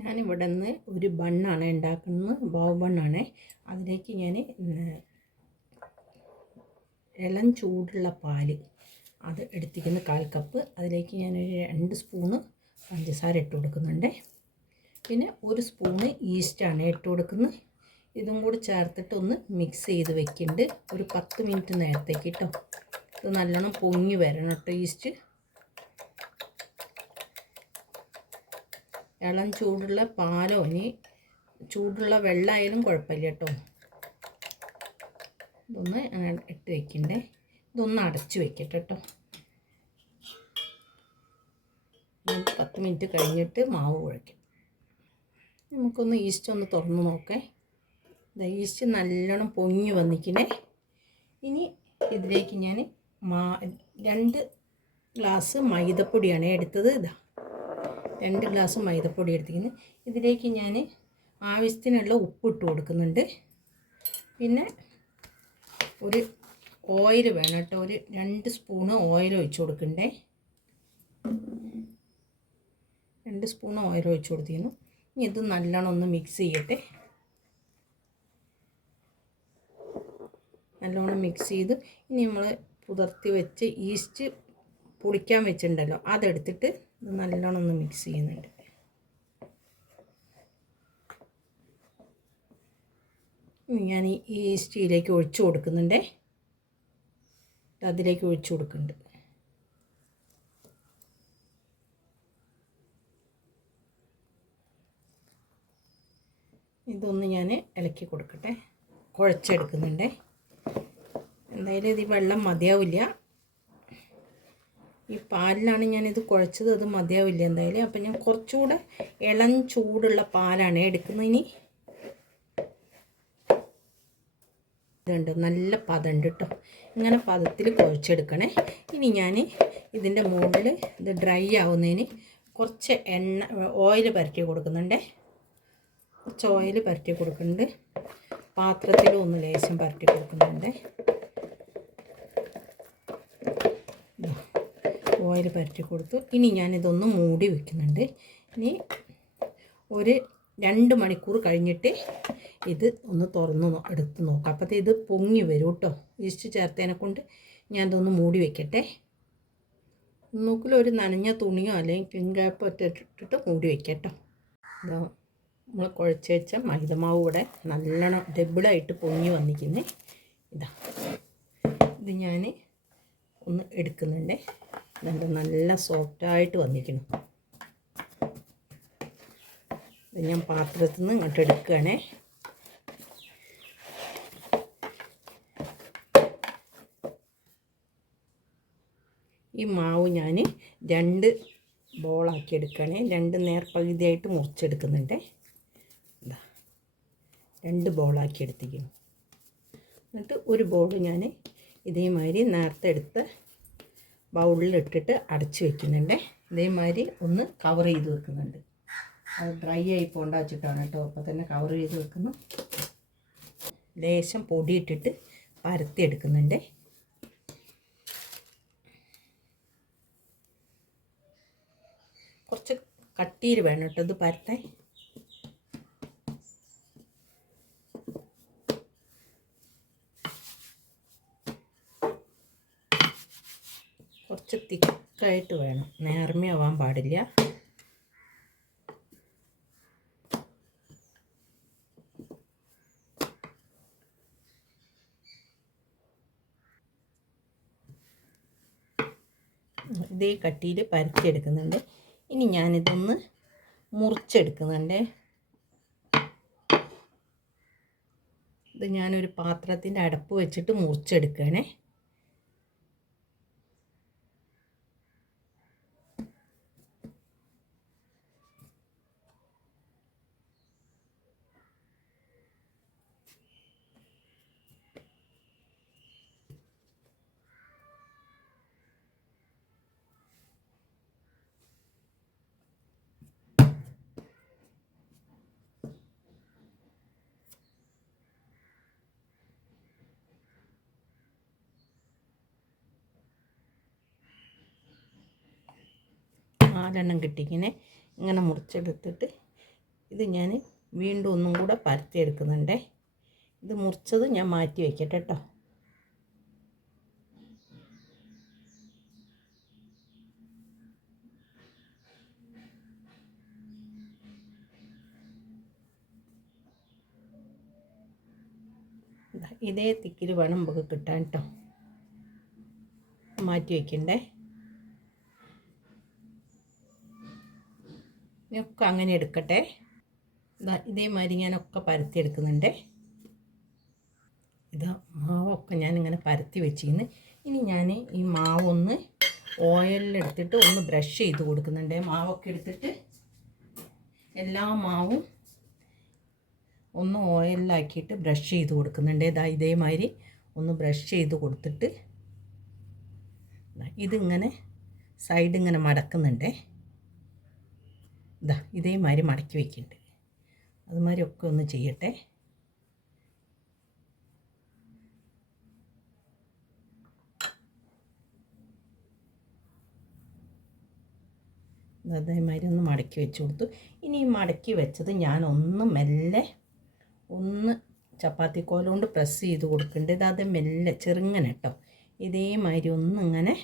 ഞാനിവിടെ നിന്ന് ഒരു ബണ്ണാണ് ഉണ്ടാക്കുന്നത്. ബാവ് ബണ്ണാണ്. അതിലേക്ക് ഞാൻ ഇളം ചൂടുള്ള പാൽ അത് എടുത്തിരിക്കുന്ന കാൽ കപ്പ്. അതിലേക്ക് ഞാനൊരു രണ്ട് സ്പൂണ് പഞ്ചസാര ഇട്ട് കൊടുക്കുന്നുണ്ട്. പിന്നെ ഒരു സ്പൂണ് ഈസ്റ്റാണ് ഇട്ട് കൊടുക്കുന്നത്. ഇതും കൂടി ചേർത്തിട്ട് ഒന്ന് മിക്സ് ചെയ്ത് വെക്കുന്നുണ്ട് ഒരു പത്ത് മിനിറ്റ് നേരത്തേക്ക് കേട്ടോ ഇത് നല്ലോണം പൊങ്ങി വരണം കേട്ടോ ഈസ്റ്റ്. ഇളം ചൂടുള്ള പാലോ ഇനി ചൂടുള്ള വെള്ളമായാലും കുഴപ്പമില്ല കേട്ടോ. ഇതൊന്ന് ഇട്ട് വെക്കണ്ടേ. ഇതൊന്ന് അടച്ചു വെക്കട്ടെ കേട്ടോ. പത്ത് മിനിറ്റ് കഴിഞ്ഞിട്ട് മാവ് കുഴയ്ക്കാം. നമുക്കൊന്ന് ഈസ്റ്റ് ഒന്ന് തുറന്ന് നോക്കേ. ഈസ്റ്റ് നല്ലോണം പൊങ്ങി വന്നിക്കണേ ഇനി ഇതിലേക്ക് ഞാൻ മാ രണ്ട് ഗ്ലാസ് മൈദപ്പൊടിയാണ് എടുത്തത്. ഇതാ. രണ്ട് ഗ്ലാസ് മൈദപ്പൊടി എടുത്തിരിക്കുന്നു. ഇതിലേക്ക് ഞാൻ ആവശ്യത്തിനുള്ള ഉപ്പ് ഇട്ട് കൊടുക്കുന്നുണ്ട്. പിന്നെ ഒരു ഓയിൽ വേണം കേട്ടോ. ഒരു രണ്ട് സ്പൂണ് ഓയിൽ ഒഴിച്ചു കൊടുക്കണ്ടേ? രണ്ട് സ്പൂൺ ഓയിൽ ഒഴിച്ചു കൊടുത്തിരുന്നു. ഇനി ഇത് നല്ലോണം ഒന്ന് മിക്സ് ചെയ്യട്ടെ. നല്ലോണം മിക്സ് ചെയ്ത് ഇനി നമ്മൾ പുതർത്തി വെച്ച് ഈസ്റ്റ് പൊടിക്കാൻ വെച്ചിട്ടുണ്ടല്ലോ. അതെടുത്തിട്ട് നല്ലോണം ഒന്ന് മിക്സ് ചെയ്യുന്നുണ്ട് ഞാൻ ഈ സ്റ്റീലേക്ക് ഒഴിച്ചു കൊടുക്കുന്നുണ്ടേ. അതിലേക്ക് ഒഴിച്ചു കൊടുക്കുന്നുണ്ട്. ഇതൊന്ന് ഞാൻ ഇളക്കി കൊടുക്കട്ടെ. കുഴച്ചെടുക്കുന്നുണ്ടേ. എന്തായാലും ഇത് വെള്ളം മതിയാവില്ല. ഈ പാലിലാണ് ഞാനിത് കുഴച്ചത് അത് മതിയാവില്ല എന്തായാലും. അപ്പം ഞാൻ കുറച്ചുകൂടെ ഇളം ചൂടുള്ള പാലാണ് എടുക്കുന്നത് ഇനി. ഇതുണ്ട് നല്ല പതണ്ട് കേട്ടോ ഇങ്ങനെ പതത്തിൽ കുഴച്ചെടുക്കണേ. ഇനി ഞാൻ ഇതിന്റെ മുകളിൽ ഇത് ഡ്രൈ ആവുന്നതിന് കുറച്ച് എണ്ണ ഓയിൽ പരറ്റി കൊടുക്കുന്നുണ്ടേ. കുറച്ച് ഓയിൽ പരറ്റി കൊടുക്കുന്നുണ്ട്. പാത്രത്തിലും ഒന്ന് ലേശം പരട്ടി കൊടുക്കുന്നുണ്ട്. ഓയിൽ പരറ്റി കൊടുത്തു. ഇനി ഞാനിതൊന്ന് മൂടി വെക്കുന്നുണ്ട്. ഇനി ഒരു രണ്ട് മണിക്കൂർ കഴിഞ്ഞിട്ട് ഇത് ഒന്ന് തുറന്ന് എടുത്ത് നോക്കാം. അപ്പോഴത്തെ ഇത് പൊങ്ങി വരും കേട്ടോ ഈസ്റ്റ് ചേർത്തതിനെ കൊണ്ട് ഞാൻ ഇതൊന്ന് മൂടി വെക്കട്ടെ. മൂക്കിൽ ഒരു നനഞ്ഞ തുണിയോ അല്ലെങ്കിൽ പിങ്കാപ്പോ ഇട്ടിട്ട് മൂടി വെക്കട്ടോ. ഇതാ നമ്മൾ കുഴച്ച് വെച്ച മൈദമാവ് ഇവിടെ നല്ലോണം ഡബിളായിട്ട് പൊങ്ങി വന്നിരിക്കുന്നേ. ഇതാ. ഇത് ഞാൻ ഒന്ന് എടുക്കുന്നുണ്ട്. നല്ല നല്ല സോഫ്റ്റായിട്ട് വന്നിരിക്കണം. ഇത് ഞാൻ പാത്രത്തിൽ നിന്ന് ഇങ്ങോട്ട് എടുക്കുകയാണേ. ഈ മാവ് ഞാൻ രണ്ട് ബോളാക്കി എടുക്കുകയാണേ. രണ്ട് നേർപകുതിയായിട്ട് മുറിച്ചെടുക്കുന്നുണ്ട്. ഇതാ രണ്ട് ബോളാക്കി എടുത്തിരിക്കുന്നു. എന്നിട്ട് ഒരു ബോൾ ഞാൻ ഇതേമാതിരി നേരത്തെ എടുത്ത് ബൗളിലിട്ടിട്ട് അടച്ച് വെക്കുന്നുണ്ട്. ഇതേമാതിരി ഒന്ന് കവർ ചെയ്ത് വെക്കുന്നുണ്ട്. അത് ഡ്രൈ ആയി പോണ്ട വെച്ചിട്ടാണ് കേട്ടോ. അപ്പോൾ തന്നെ കവർ ചെയ്ത് വെക്കുന്നു. ലേശം പൊടിയിട്ടിട്ട് പരത്തി എടുക്കുന്നുണ്ട് കുറച്ച് കട്ടിയിൽ വേണം കേട്ടോ ഇത് പരത്താൻ കുറച്ച് തിക്കായിട്ട് വേണം. നേർമയാവാൻ പാടില്ല. ഇതേ കട്ടിയിൽ പരത്തിയെടുക്കുന്നുണ്ട്. ഇനി ഞാനിതൊന്ന് മുറിച്ചെടുക്കുന്നുണ്ട്. ഇത് ഞാനൊരു പാത്രത്തിന്റെ അടപ്പ് വെച്ചിട്ട് മുറിച്ചെടുക്കുകയാണേ. നാലെണ്ണം കിട്ടിക്കിനെ. ഇങ്ങനെ മുറിച്ചെടുത്തിട്ട് ഇത് ഞാൻ വീണ്ടും ഒന്നും കൂടെ പരത്തിയെടുക്കുന്നുണ്ടേ. ഇത് മുറിച്ചത് ഞാൻ മാറ്റി വയ്ക്കട്ടെ കേട്ടോ ഇതേ തിക്കിൽ വേണം നമുക്ക് കിട്ടാൻ കേട്ടോ മാറ്റി വയ്ക്കണ്ടേ. ഇനിയൊക്കെ അങ്ങനെ എടുക്കട്ടെ. ഇതാ ഇതേമാതിരി ഞാനൊക്കെ പരത്തി എടുക്കുന്നുണ്ട് ഇതാ മാവൊക്കെ ഞാനിങ്ങനെ പരത്തി വെച്ചിരുന്നു ഇനി ഞാൻ ഈ മാവൊന്ന് ഓയിലെടുത്തിട്ട് ഒന്ന് ബ്രഷ് ചെയ്ത് കൊടുക്കുന്നുണ്ട്. മാവൊക്കെ എടുത്തിട്ട് എല്ലാ മാവും ഒന്ന് ഓയിലാക്കിയിട്ട് ബ്രഷ് ചെയ്ത് കൊടുക്കുന്നുണ്ട്. ഇതാ ഇതേമാതിരി ഒന്ന് ബ്രഷ് ചെയ്ത് കൊടുത്തിട്ട് ഇതിങ്ങനെ സൈഡ് ഇങ്ങനെ മടക്കുന്നുണ്ടേ. ഇതാ ഇതേമാതിരി മടക്കി വയ്ക്കുന്നുണ്ട് അതുമാതിരി ഒക്കെ ഒന്ന് ചെയ്യട്ടെ. അതേമാതിരി ഒന്ന് മടക്കി വെച്ച് കൊടുത്തു. ഇനി ഈ മടക്കി വെച്ചത് ഞാൻ ഒന്ന് മെല്ലെ ഒന്ന് ചപ്പാത്തി കോല കൊണ്ട് പ്രസ് ചെയ്ത് കൊടുക്കേണ്ടത് അത് മെല്ലെ ചെറുങ്ങനെ കേട്ടോ ഇതേമാതിരി ഒന്നിങ്ങനെ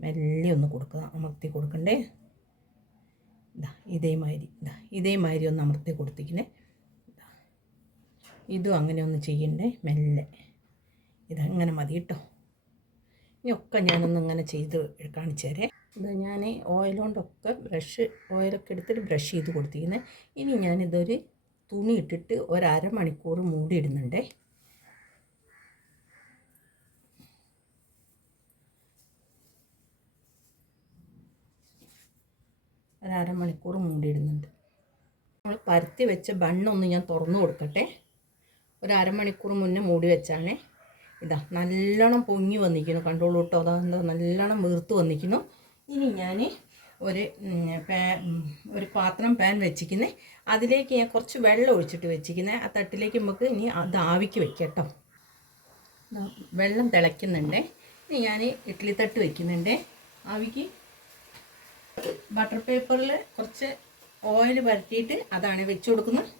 മെല്ലെ ഒന്ന് കൊടുക്കുക. അമർത്തി കൊടുക്കണ്ടേ? ഇതാ ഇതേമാതിരി ഇതാ ഇതേമാതിരി ഒന്ന് അമർത്തി കൊടുത്തിക്കണേ ഇതും അങ്ങനെ ഒന്ന് ചെയ്യണ്ടേ മെല്ലെ. ഇതങ്ങനെ മതി കേട്ടോ. ഇനിയൊക്കെ ഞാനൊന്ന് ഇങ്ങനെ ചെയ്ത് കാണിച്ചു തരാം. ഇത് ഞാൻ ഓയിലുകൊണ്ടൊക്കെ ബ്രഷ് ഓയിലൊക്കെ എടുത്തിട്ട് ബ്രഷ് ചെയ്ത് കൊടുത്തിരിക്കുന്നത് ഇനി ഞാനിതൊരു തുണി ഇട്ടിട്ട് ഒരു അരമണിക്കൂർ മൂടി ഇടുന്നുണ്ടേ ഒരു അരമണിക്കൂർ മൂടിയിടുന്നുണ്ട്. നമ്മൾ പരത്തി വെച്ച ബണ്ണൊന്ന് ഞാൻ തുറന്നു കൊടുക്കട്ടെ. ഒരു അരമണിക്കൂർ മുന്നേ മൂടി വെച്ചാണേ. ഇതാ നല്ലോണം പൊങ്ങി വന്നിരിക്കുന്നു. കണ്ടോളൂ കേട്ടോ അതാ എന്താ നല്ലോണം വീർത്ത് വന്നിരിക്കുന്നു. ഇനി ഞാൻ ഒരു ഒരു പാത്രം പാൻ വെച്ചിരിക്കുന്നത് അതിലേക്ക് ഞാൻ കുറച്ച് വെള്ളം ഒഴിച്ചിട്ട് വെച്ചിരിക്കുന്നത് ആ തട്ടിലേക്ക് നമുക്ക് ഇനി അത് ആവിക്ക് വെക്കട്ടോ. വെള്ളം തിളയ്ക്കുന്നുണ്ട്. ഇനി ഞാൻ ഇഡ്ഡലി തട്ട് വെക്കുന്നുണ്ട്. ആവിക്ക് ബട്ടർ പേപ്പറിൽ കുറച്ച് ഓയിൽ പരത്തിയിട്ട് അതാണ് വെച്ച് കൊടുക്കുന്നത്.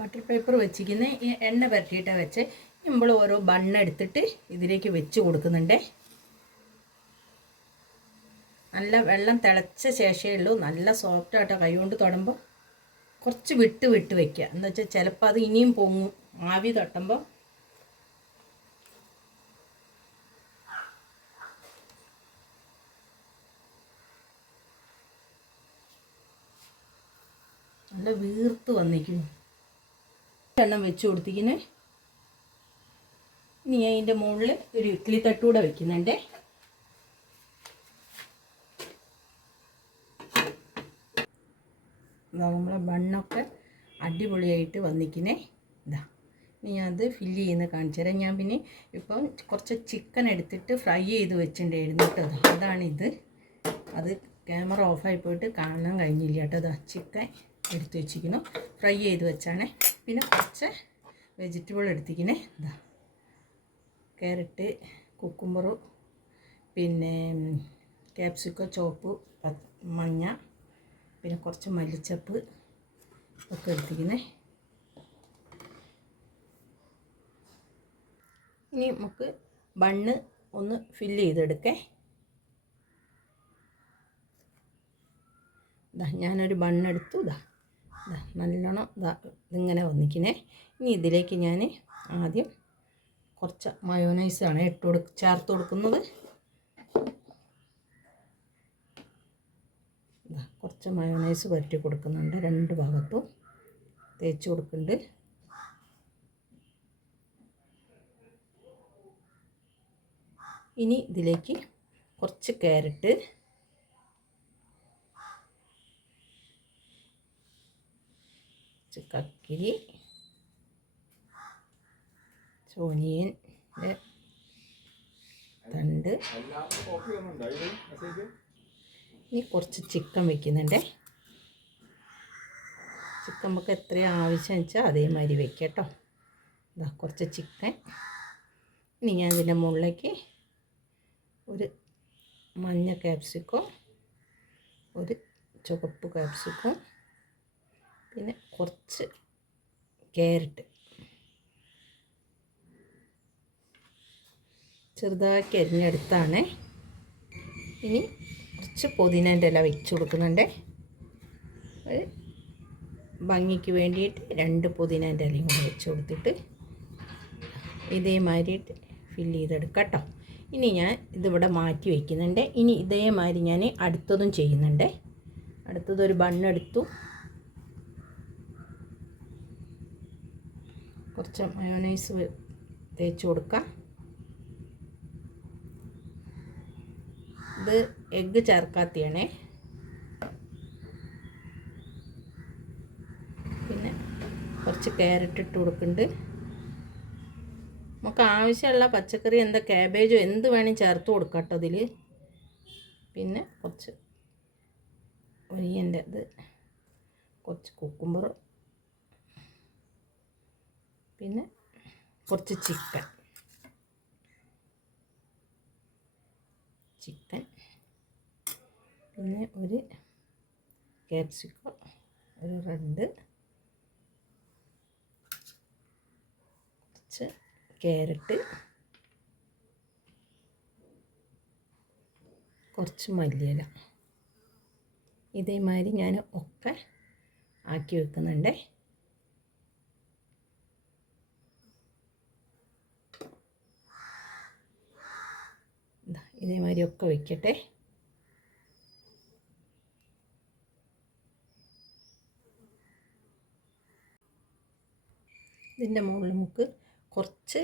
ബട്ടർ പേപ്പർ വെച്ചിരിക്കുന്ന ഈ എണ്ണ പരട്ടിയിട്ടാണ് വെച്ച്. നമ്മൾ ഓരോ ബണ്ണ് എടുത്തിട്ട് ഇതിലേക്ക് വെച്ച് കൊടുക്കുന്നുണ്ട്. നല്ല വെള്ളം തിളച്ച ശേഷമേ ഉള്ളൂ. നല്ല സോഫ്റ്റ് ആയിട്ടോ കൈ കൊണ്ട് തൊടുമ്പോൾ കുറച്ച് വിട്ട് വിട്ട് വെക്കുക. എന്ന് വെച്ചാൽ ചിലപ്പോൾ അത് ഇനിയും പൊങ്ങും. ആവി തട്ടുമ്പോൾ നല്ല വീർത്ത് വന്നിരിക്കുന്നു. എണ്ണം വെച്ച് കൊടുത്തിരിക്കുന്നു. ഇനി അതിന്റെ മുകളിൽ ഒരു ഇഡ്ഡലി തട്ടൂടെ വെക്കുന്നുണ്ട്. ഇതാ നമ്മളെ ബണ്ണൊക്കെ അടിപൊളിയായിട്ട് വന്നിക്കുന്നേ ഇതാ ഇനി അത് ഫില്ല് ചെയ്യുന്ന കാണിച്ചു തരാം. ഞാൻ പിന്നെ ഇപ്പം കുറച്ച് ചിക്കൻ എടുത്തിട്ട് ഫ്രൈ ചെയ്ത് വെച്ചിട്ടുണ്ടായിരുന്നു കേട്ടോ. അതാണിത്. അത് ക്യാമറ ഓഫായി പോയിട്ട് കാണാൻ കഴിഞ്ഞില്ല കേട്ടോ. അതാ ചിക്കൻ എടുത്ത് വെച്ചിരിക്കുന്നു. ഫ്രൈ ചെയ്ത് വെച്ചാണേ. പിന്നെ കുറച്ച് വെജിറ്റബിൾ എടുത്തിരിക്കണേ. ഇതാ ക്യാരറ്റ് കുക്കുമ്പറു പിന്നെ ക്യാപ്സിക്കോ ചോപ്പ് മഞ്ഞ പിന്നെ കുറച്ച് മല്ലിച്ചപ്പ് ഒക്കെ എടുത്തിരിക്കുന്നേ. ഇനി നമുക്ക് ബണ്ണ് ഒന്ന് ഫില്ല് ചെയ്തെടുക്കേ. ഇതാ ഞാനൊരു ബണ്ണെടുത്തു ഇതാ ഇതാ നല്ലോണം ഇതാ ഇതിങ്ങനെ വന്നിക്കണേ ഇനി ഇതിലേക്ക് ഞാൻ ആദ്യം കുറച്ച് മയോനൈസാണ് ഇട്ട് കൊടു ചേർത്ത് കൊടുക്കുന്നത് ഇതാ കുറച്ച് മയോണൈസ് വരട്ടി കൊടുക്കുന്നുണ്ട്. രണ്ട് ഭാഗത്തും തേച്ച് കൊടുക്കുന്നുണ്ട്. ഇനി ഇതിലേക്ക് കുറച്ച് ക്യാരറ്റ് കക്കിരി ചോനിയന്റെ തണ്ട്. ഇനി കുറച്ച് ചിക്കൻ വെക്കുന്നുണ്ട്. ചിക്കൻ നമുക്ക് എത്ര ആവശ്യം വെച്ചാൽ അതേമാതിരി വെക്കാം കേട്ടോ. ഇതാ കുറച്ച് ചിക്കൻ. ഇനി ഞാൻ ഇതിന്റെ മുകളിലേക്ക് ഒരു മഞ്ഞ ക്യാപ്സിക്കോ ഒരു ചുവപ്പ് ക്യാപ്സിക്കോ പിന്നെ കുറച്ച് ക്യാരറ്റ് ചെറുതാക്കി അരിഞ്ഞെടുത്താണ്. ഇനി കുറച്ച് പുതിനേന്റെ ഇല വെച്ച് കൊടുക്കുന്നുണ്ട്. ഭംഗിക്ക് വേണ്ടിയിട്ട് രണ്ട് പുതിനേന്റെ ഇലയും കൂടെ വെച്ച് കൊടുത്തിട്ട് ഇതേമാതിരിയിട്ട് ഫില്ല് ചെയ്തെടുക്കാം കേട്ടോ. ഇനി ഞാൻ ഇതിവിടെ മാറ്റി വയ്ക്കുന്നുണ്ട് ഇനി ഇതേമാതിരി ഞാൻ അടുത്തതും ചെയ്യുന്നുണ്ട്. അടുത്തതൊരു ബണ്ണെടുത്തു കുറച്ച് മയോണൈസ് തേച്ച് കൊടുക്കാം. ഇത് എഗ്ഗ് ചേർക്കാത്തിയാണ്. പിന്നെ കുറച്ച് ക്യാരറ്റ് ഇട്ട് കൊടുക്കുന്നുണ്ട്. നമുക്ക് ആവശ്യമുള്ള പച്ചക്കറി എന്താ ക്യാബേജോ എന്ത് വേണേലും ചേർത്ത് കൊടുക്കാം കേട്ടോ അതിൽ പിന്നെ കുറച്ച് ഒരിയന്റെ അത് കുറച്ച് കുക്കുമ്പർ പിന്നെ കുറച്ച് ചിക്കൻ ചിക്കൻ പിന്നെ ഒരു ക്യാപ്സിക്കം ഒരു റെഡ് കുറച്ച് ക്യാരറ്റ് കുറച്ച് മല്ലിയില. ഇതേമാതിരി ഞാൻ ഒക്കെ ആക്കി വെക്കുന്നുണ്ടേ. ഇതേമാതിരി ഒക്കെ വെക്കട്ടെ. ഇതിന്റെ മുകളിൽ നമുക്ക് കുറച്ച്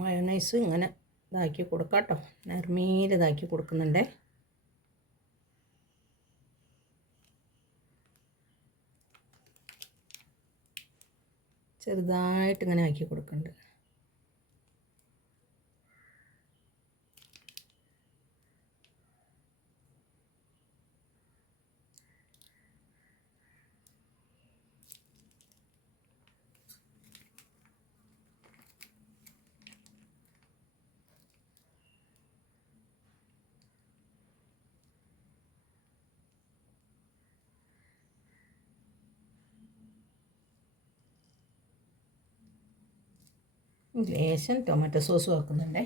മയോണൈസ് ഇങ്ങനെ ഇതാക്കി കൊടുക്കാം കേട്ടോ. നെർമീൽ ഇതാക്കി കൊടുക്കുന്നുണ്ടേ. ചെറുതായിട്ട് ഇങ്ങനെ ആക്കി കൊടുക്കുന്നുണ്ട്. ലേശം ടൊമാറ്റോ സോസ് വെക്കുന്നുണ്ടേ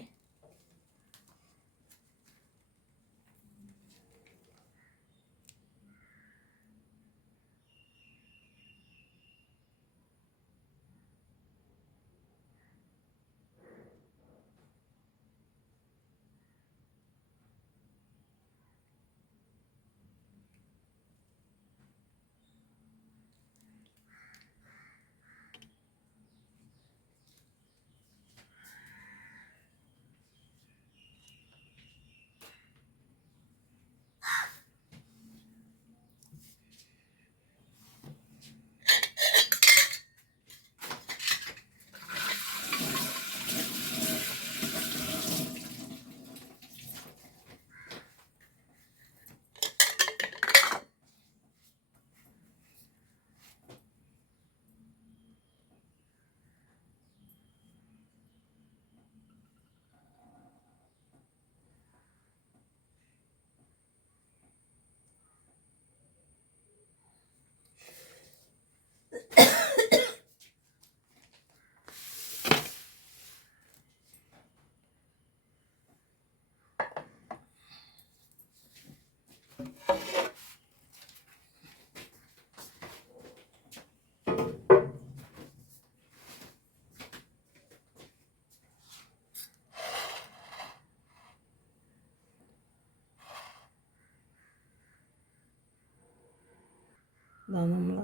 ഇതാ നമ്മൾ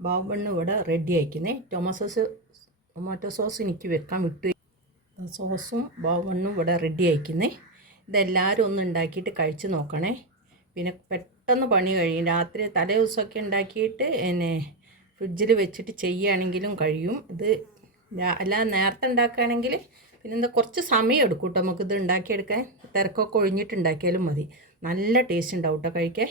ബാബണ്ണ ഇവിടെ റെഡി ആയിക്കുന്നേ. ടൊമാറ്റോ സോസ് ടൊമാറ്റോ സോസ് എനിക്ക് വെക്കാൻ വിട്ടു. സോസും ബാബണ്ണും ഇവിടെ റെഡി ആയിക്കുന്നേ. ഇതെല്ലാവരും ഒന്ന് ഉണ്ടാക്കിയിട്ട് കഴിച്ച് നോക്കണേ. പിന്നെ പെട്ടെന്ന് പണി കഴിയും. രാത്രി തലേ ദിവസമൊക്കെ ഉണ്ടാക്കിയിട്ട് എന്നെ ഫ്രിഡ്ജിൽ വെച്ചിട്ട് ചെയ്യുകയാണെങ്കിലും കഴിയും. ഇത് അല്ല നേരത്തെ ഉണ്ടാക്കുകയാണെങ്കിൽ പിന്നെ എന്താ കുറച്ച് സമയം എടുക്കും കേട്ടോ. നമുക്കിത് ഉണ്ടാക്കിയെടുക്കാൻ. തിരക്കൊക്കെ ഒഴിഞ്ഞിട്ട് ഉണ്ടാക്കിയാലും മതി. നല്ല ടേസ്റ്റ് ഉണ്ടാവും കേട്ടോ കഴിക്കാൻ.